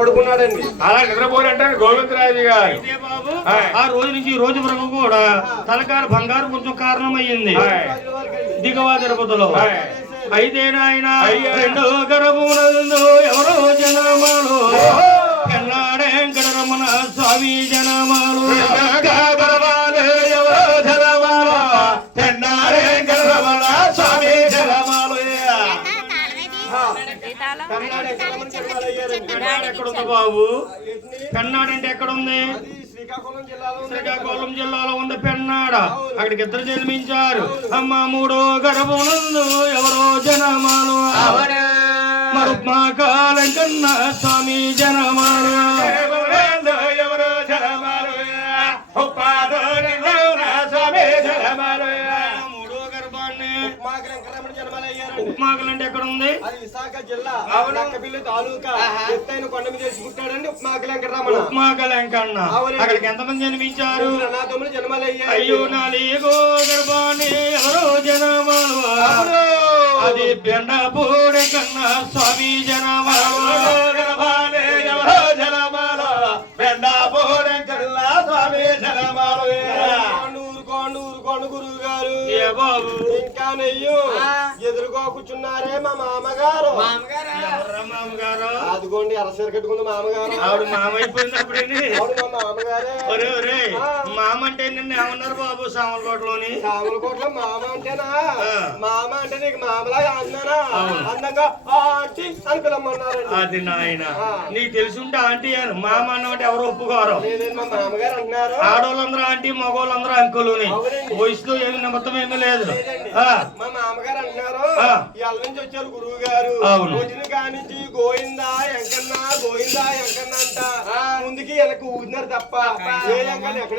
పడుకున్నాడండి. అలా నిద్రపోరంటే గోవిందరాజు గారు. అయితే బాబు ఆ రోజు నుంచి ఈ రోజు వరకు కూడా తలకారు బంగారు కొంచెం కారణమయ్యింది దిగవా తిరుపతిలో. అయితే నాయన రెండో గర్భమునందు ఎవరో జనమాలు ఎన్నాడే వెంకటరమణ స్వామి జనమాలు ఎక్కడుంది బాబు? పెన్నాడు అంటే ఎక్కడుంది? శ్రీకాకుళం జిల్లాలో ఉంది పెన్నాడ. అక్కడికి ఇద్దరు జన్మించారు. అమ్మ మూడో గర్భమునందు ఎవరో జనమాలు మరుమా కాలంకన్న స్వామి జనమాలు ఎవరో జనమాలు స్వామి జనమాలు. మూడో గర్భాన్ని ఉప్మాకలు అంటే ఎక్కడ ఉంది? అది విశాఖ జిల్లా నక్కపిల్లి తాలూకా ఎత్తైన కొండ మీద చేసి పుట్టాడండి ఉప్మాకల వెంకటరమణ. ఉప్మాకల వెంకన్న. అక్కడికి ఎంతమంది జన్మించారు? అనాథములు జన్మలయ్యారు. అయ్యో నాలుగో గర్భాన్ని ఎవరో జనమాలు అది బెండపూడి కన్నా స్వామి జనమాలు గర్భాన్ని ఎవరో జనమాలు బెండాపూడి కన్నా స్వామి జనమాలు. ఊరుకోండు గురువు గారు. ఏ బాబు ఇంకా నెయ్యు ఎదురుగా కూర్చున్నారే మా మామగారు. మామగారు అదిగోండి అరసీర కట్టుకుంది మామగారు. ఆవిడ మామ అయిపోయినప్పుడేంటి? మా మామగారే. ఒరే ఒరే మామ అంటే నిన్న ఏమన్నారు బాబు? సామలకోటలోని సామలకోటలో మామ అంటేనా? మామ అంటే నీకు మామలాగా అన్నానా? అందంగా ఆంటీ అని పిలవమన్నారండి. అది నాయన నీకు తెలుసుంటే ఆంటీ అని మామ అన్నమాట ఎవరు ఒప్పుకోరు. మా మామగారు అంటున్నారు. ఆడవాళ్ళందరూ ఆంటీ మగవాళ్ళందరూ అంకులుని వయసులో ఏమి నిమిత్తం ఏమీ లేదు. మా మామగారు అంటున్నారు ఇవాళ నుంచి వచ్చారు గురువు గారు. వచ్చిన కానించి గోయిందా ఎంకన్నా గోయిందా ఎంకన్నా అంట ముందుకి వెనక్కి ఊదినారు తప్ప ఏ ఎంకన్నా ఎక్కడ